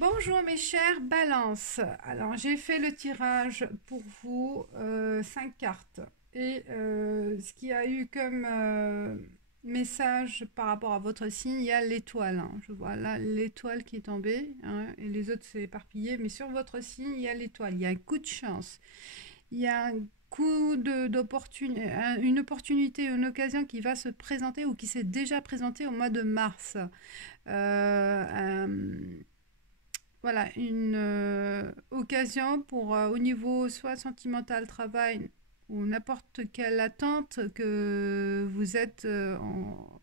Bonjour mes chers balances. Alors j'ai fait le tirage pour vous, 5 cartes. Et ce qui a eu comme message par rapport à votre signe, il y a l'étoile, hein. Je vois là l'étoile qui est tombée, hein, et les autres c'est éparpillé. Mais sur votre signe, il y a l'étoile. Il y a un coup de chance. Il y a un coup une opportunité, une occasion qui va se présenter ou qui s'est déjà présentée au mois de mars. Voilà, une occasion pour, au niveau soit sentimental, travail ou n'importe quelle attente que vous êtes en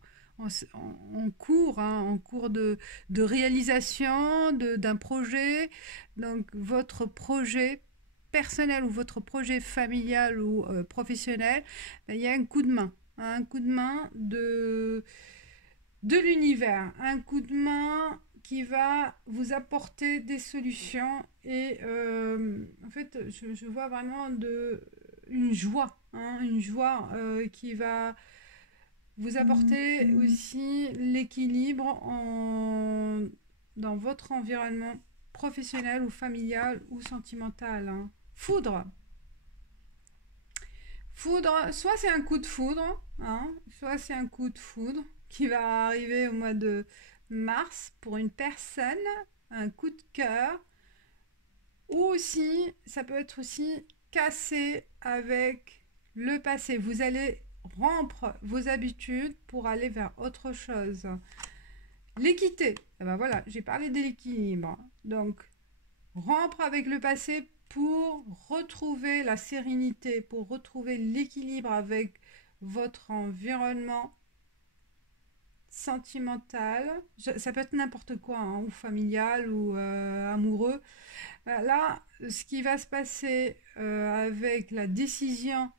cours, hein, en cours de réalisation d'un projet. Donc votre projet personnel ou votre projet familial ou professionnel, ben, il y a un coup de main, hein, un coup de main de l'univers, un coup de main qui va vous apporter des solutions et en fait je vois vraiment une joie, hein, une joie qui va vous apporter aussi l'équilibre dans votre environnement professionnel ou familial ou sentimental, hein. Foudre, soit c'est un coup de foudre, hein, soit c'est un coup de foudre qui va arriver au mois de mars pour une personne, un coup de cœur, ou aussi, ça peut être aussi cassé avec le passé. Vous allez rompre vos habitudes pour aller vers autre chose. L'équité, eh ben voilà, j'ai parlé de l'équilibre. Donc, rompre avec le passé pour retrouver la sérénité, pour retrouver l'équilibre avec votre environnement sentimental. Ça peut être n'importe quoi, hein, ou familial ou amoureux. Là, ce qui va se passer avec la décision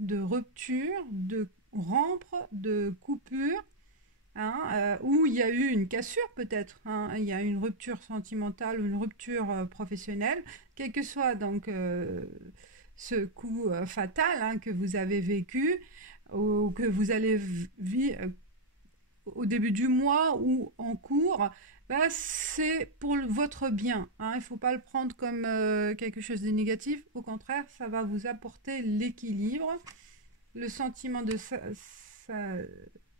de rupture, de rompre, de coupure, hein, où il y a eu une cassure peut-être, hein, il y a une rupture sentimentale ou une rupture professionnelle, quel que soit donc ce coup fatal, hein, que vous avez vécu ou que vous allez vivre au début du mois ou en cours, bah, c'est pour votre bien, hein. Il ne faut pas le prendre comme quelque chose de négatif. Au contraire, ça va vous apporter l'équilibre, le sentiment de sa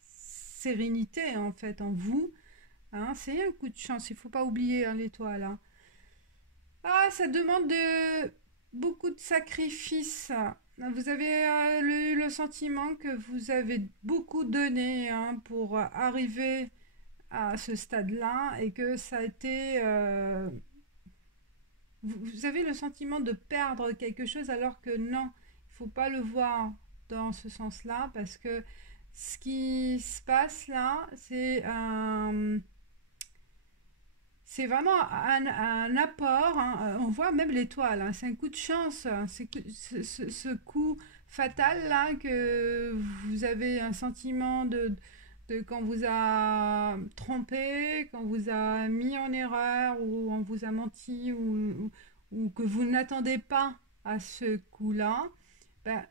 sérénité en fait en vous, hein. C'est un coup de chance, il ne faut pas oublier, hein, l'étoile, hein. Ah, ça demande beaucoup de sacrifices. Vous avez eu le sentiment que vous avez beaucoup donné, hein, pour arriver à ce stade-là et que ça a été... vous avez le sentiment de perdre quelque chose alors que non, il ne faut pas le voir dans ce sens-là parce que ce qui se passe là, c'est vraiment un apport, hein. On voit même l'étoile, hein. C'est un coup de chance, hein. Ce coup fatal là que vous avez un sentiment de quand vous a trompé, quand vous a mis en erreur ou on vous a menti ou que vous n'attendez pas à ce coup-là. Ben,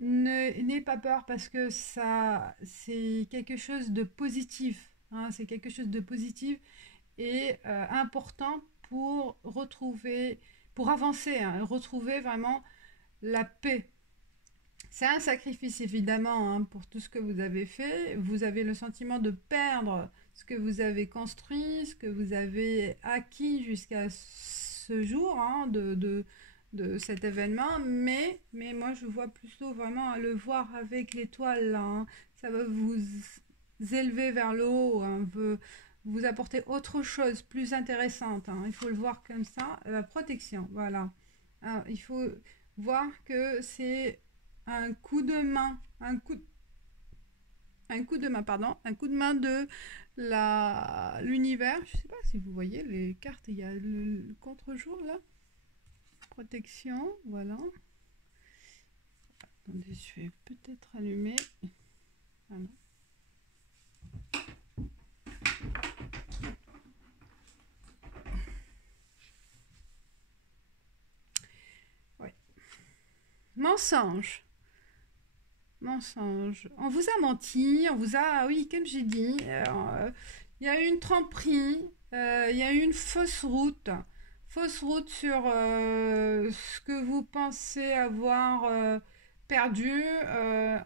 n'ayez pas peur parce que ça c'est quelque chose de positif, hein. C'est quelque chose de positif et important pour retrouver, pour avancer, hein, retrouver vraiment la paix. C'est un sacrifice évidemment, hein, pour tout ce que vous avez fait. Vous avez le sentiment de perdre ce que vous avez construit, ce que vous avez acquis jusqu'à ce jour, hein, de cet événement. Mais moi je vois plutôt vraiment à le voir avec l'étoile là, hein. Ça va vous élever vers le haut, hein, vous apporter autre chose plus intéressante, hein. Il faut le voir comme ça. La protection, voilà. Alors, il faut voir que c'est un coup de main, un coup de main de l'univers. Je sais pas si vous voyez les cartes, il y a le contre-jour là. Protection, voilà. Attendez, je vais peut-être allumer. Voilà. Ouais. Mensonge. Mensonge. On vous a menti, on vous a, oui, comme j'ai dit, il y a eu une tromperie, Il y a eu une fausse route sur ce que vous pensez avoir perdu.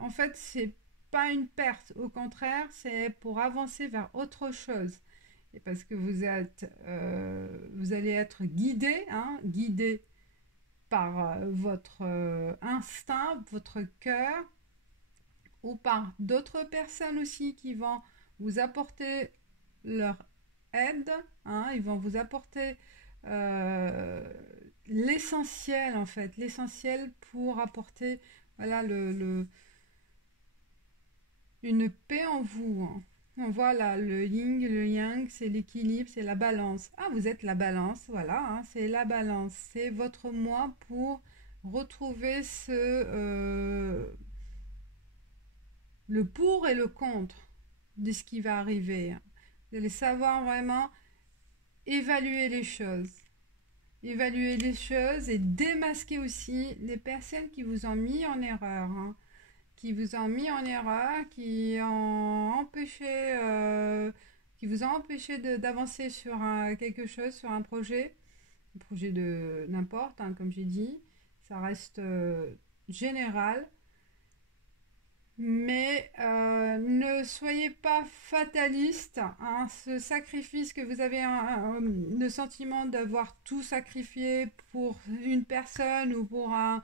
En fait, c'est pas une perte, au contraire, c'est pour avancer vers autre chose. Et parce que vous allez être guidé, hein, guidé par votre instinct, votre cœur, ou par d'autres personnes aussi qui vont vous apporter leur aide, hein, ils vont vous apporter euh, l'essentiel en fait, l'essentiel pour apporter voilà une paix en vous, hein. On voit là le yin, le yang, c'est l'équilibre, c'est la balance. Ah, vous êtes la balance, voilà, hein, c'est la balance, c'est votre moi pour retrouver le pour et le contre de ce qui va arriver. Vous allez savoir vraiment évaluer les choses. Évaluer les choses et démasquer aussi les personnes qui vous ont mis en erreur, hein, qui vous ont mis en erreur, qui vous ont empêché d'avancer sur quelque chose, sur un projet de n'importe, hein, comme j'ai dit, ça reste général. Mais ne soyez pas fataliste, hein, ce sacrifice que vous avez le sentiment d'avoir tout sacrifié pour une personne ou pour un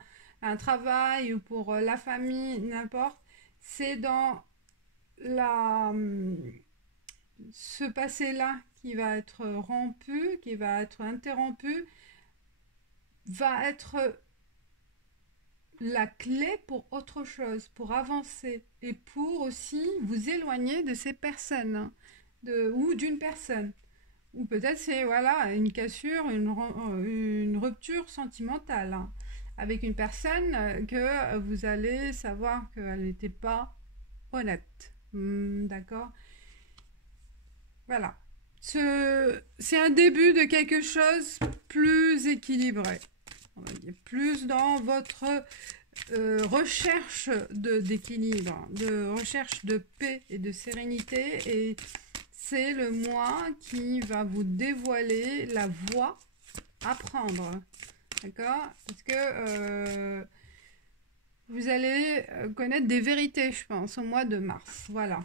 travail ou pour la famille, n'importe, c'est dans la, ce passé-là qui va être rompu, qui va être interrompu, va être la clé pour autre chose, pour avancer et pour aussi vous éloigner de ces personnes, hein, ou d'une personne. Ou peut-être c'est voilà une cassure, une rupture sentimentale, hein, avec une personne que vous allez savoir qu'elle n'était pas honnête. D'accord. Voilà. C'est un début de quelque chose plus équilibré. On va dire plus dans votre recherche d'équilibre, de recherche de paix et de sérénité. Et c'est le moi qui va vous dévoiler la voie à prendre. D'accord? Parce que vous allez connaître des vérités, je pense, au mois de mars. Voilà.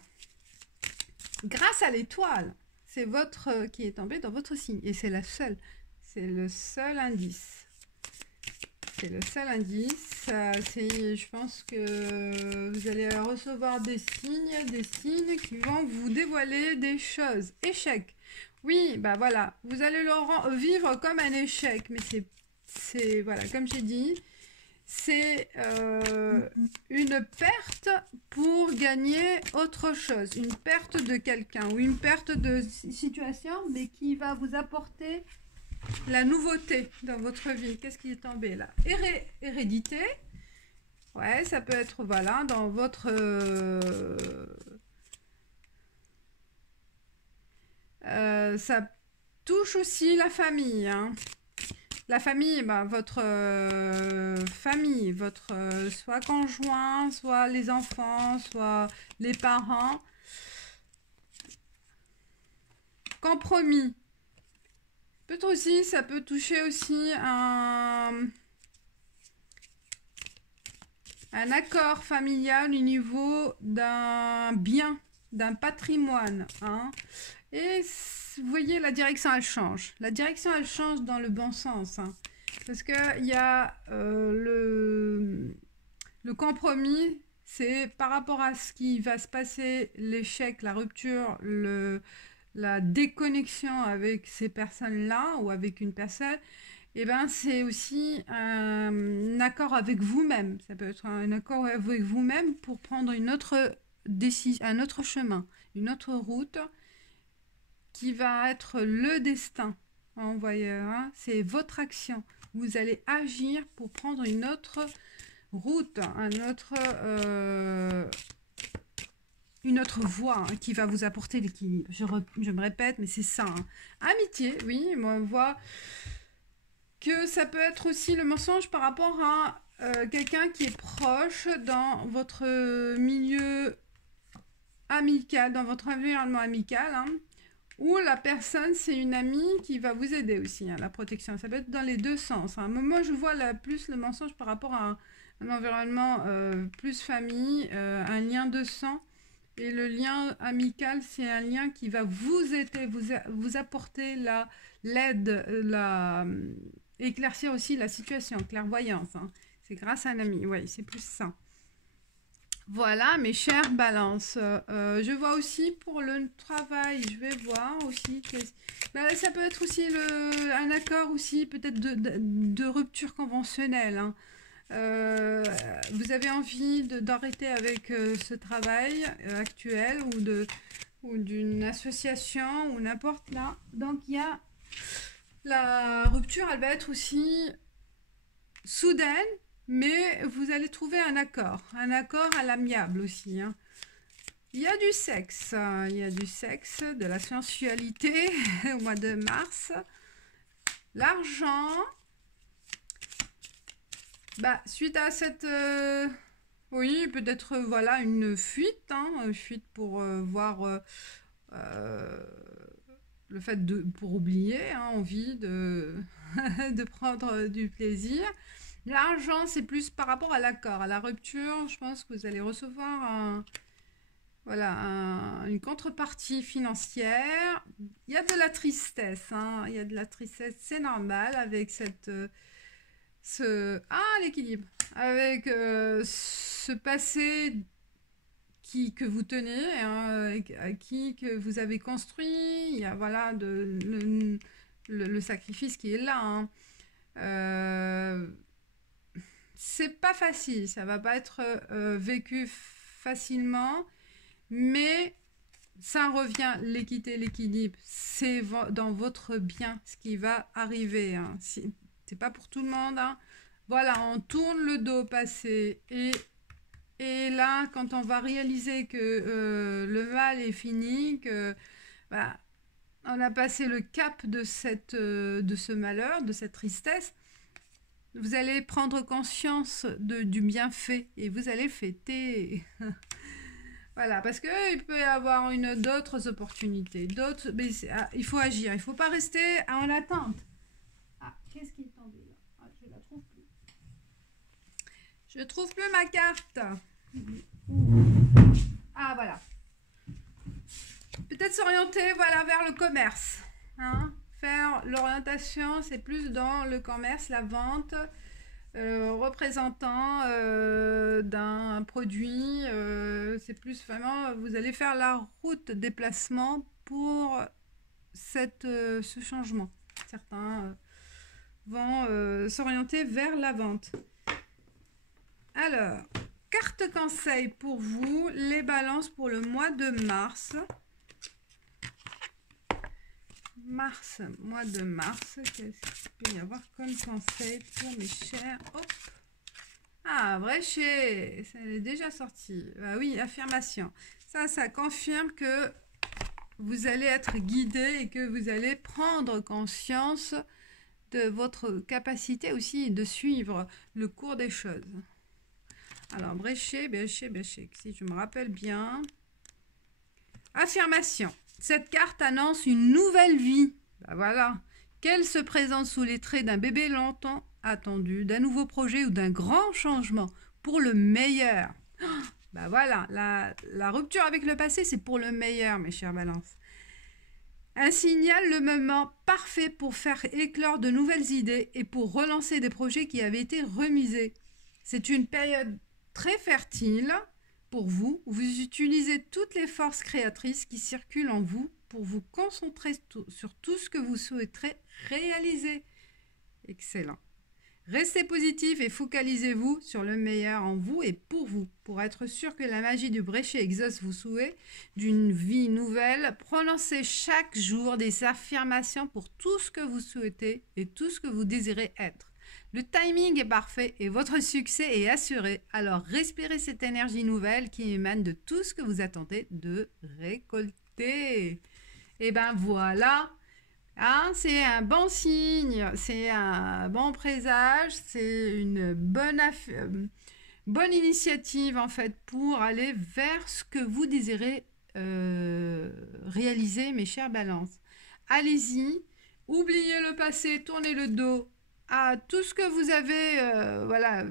Grâce à l'étoile, c'est votre qui est tombé dans votre signe. Et c'est la seule. C'est le seul indice. C'est le seul indice. Je pense que vous allez recevoir des signes qui vont vous dévoiler des choses. Échec. Oui, bah voilà. Vous allez le vivre comme un échec, mais c'est voilà, comme j'ai dit, c'est une perte pour gagner autre chose, une perte de quelqu'un ou une perte de situation, mais qui va vous apporter la nouveauté dans votre vie. Qu'est-ce qui est tombé là? Hérédité. Ouais, ça peut être, voilà, dans votre... ça touche aussi la famille, hein. La famille, bah, votre famille, votre soit conjoint, soit les enfants, soit les parents. Compromis. Peut-être aussi, ça peut toucher aussi un accord familial au niveau d'un bien, d'un patrimoine, hein. Et vous voyez, la direction, elle change. La direction, elle change dans le bon sens, hein. Parce qu'il y a le compromis, c'est par rapport à ce qui va se passer, l'échec, la rupture, la déconnexion avec ces personnes-là ou avec une personne. Et ben c'est aussi un accord avec vous-même. Ça peut être un accord avec vous-même pour prendre une autre décision, un autre chemin, une autre route qui va être le destin. Vous voyez, hein, c'est votre action. Vous allez agir pour prendre une autre route, une autre voie, hein, qui va vous apporter l'équilibre. Je me répète, mais c'est ça, hein. Amitié, oui, moi on voit que ça peut être aussi le mensonge par rapport à quelqu'un qui est proche dans votre milieu amical, dans votre environnement amical, hein, Ou la personne, c'est une amie qui va vous aider aussi, hein, la protection. Ça peut être dans les deux sens. Hein. Moi, je vois plus le mensonge par rapport à un environnement plus famille, un lien de sang. Et le lien amical, c'est un lien qui va vous aider, vous apporter l'aide, éclaircir aussi la situation, clairvoyance. Hein. C'est grâce à un ami, oui, c'est plus ça. Voilà, mes chères balances. Je vois aussi pour le travail, je vais voir aussi. Ça peut être aussi un accord aussi, peut-être de rupture conventionnelle. Hein. Vous avez envie d'arrêter avec ce travail actuel ou d'une association ou n'importe là. Donc il y a la rupture, elle va être aussi soudaine, mais vous allez trouver un accord à l'amiable aussi. Hein. Il y a du sexe, de la sensualité au mois de mars. L'argent, suite à cette... oui, peut-être voilà une fuite, hein, une fuite pour voir le fait pour oublier, hein, envie de, de prendre du plaisir. L'argent, c'est plus par rapport à l'accord, à la rupture. Je pense que vous allez recevoir une contrepartie financière. Il y a de la tristesse, hein, il y a de la tristesse, c'est normal avec l'équilibre, avec ce passé que vous tenez, hein, que vous avez construit. Il y a voilà le sacrifice qui est là. Hein. C'est pas facile, ça va pas être vécu facilement, mais ça revient, l'équité, l'équilibre, c'est dans votre bien ce qui va arriver. Hein. C'est pas pour tout le monde. Hein. Voilà, on tourne le dos passé et là, quand on va réaliser que le mal est fini, que on a passé le cap de ce malheur, de cette tristesse, vous allez prendre conscience du bienfait et vous allez fêter. Voilà, parce qu'il peut y avoir d'autres opportunités, mais il faut agir, il ne faut pas rester en attente. Ah, qu'est-ce qui est tombé là? Je la trouve plus. Je trouve plus ma carte. Ah, voilà. Peut-être s'orienter vers le commerce. Hein. Faire l'orientation, c'est plus dans le commerce, la vente, représentant d'un produit. C'est plus vraiment, vous allez faire la route déplacement pour ce changement. Certains vont s'orienter vers la vente. Alors, carte conseil pour vous, les balances pour le mois de mars. Mois de mars, qu'est-ce qu'il peut y avoir comme conseil pour mes chers? Hop. Ah, Bréchet, ça est déjà sorti. Ah oui, affirmation. Ça confirme que vous allez être guidé et que vous allez prendre conscience de votre capacité aussi de suivre le cours des choses. Alors, Bréchet, si je me rappelle bien. Affirmation. Cette carte annonce une nouvelle vie. Voilà. Qu'elle se présente sous les traits d'un bébé longtemps attendu, d'un nouveau projet ou d'un grand changement pour le meilleur. Voilà. La rupture avec le passé, c'est pour le meilleur, mes chers balances. Un signal, le moment parfait pour faire éclore de nouvelles idées et pour relancer des projets qui avaient été remisés. C'est une période très fertile pour vous, vous utilisez toutes les forces créatrices qui circulent en vous pour vous concentrer sur tout ce que vous souhaiterez réaliser. Excellent. Restez positif et focalisez-vous sur le meilleur en vous et pour être sûr que la magie du Bréchet exauce vos souhaits d'une vie nouvelle. Prononcez chaque jour des affirmations pour tout ce que vous souhaitez et tout ce que vous désirez être. Le timing est parfait et votre succès est assuré. Alors respirez cette énergie nouvelle qui émane de tout ce que vous attendez de récolter. Et voilà, hein, c'est un bon signe, c'est un bon présage, c'est une bonne initiative en fait pour aller vers ce que vous désirez réaliser, mes chers balances. Allez-y, oubliez le passé, tournez le dos à tout ce que vous avez voilà,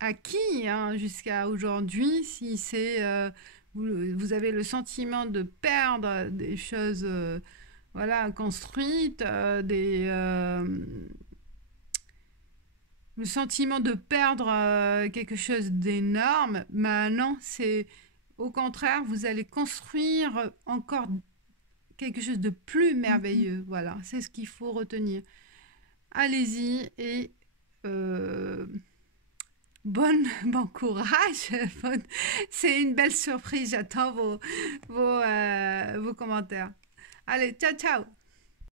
acquis hein, jusqu'à aujourd'hui. Si c'est vous avez le sentiment de perdre des choses voilà, construites, le sentiment de perdre quelque chose d'énorme, maintenant c'est au contraire, vous allez construire encore quelque chose de plus Mhm. merveilleux. Voilà, c'est ce qu'il faut retenir. Allez-y et euh, bon courage. C'est une belle surprise. J'attends vos commentaires. Allez, ciao, ciao.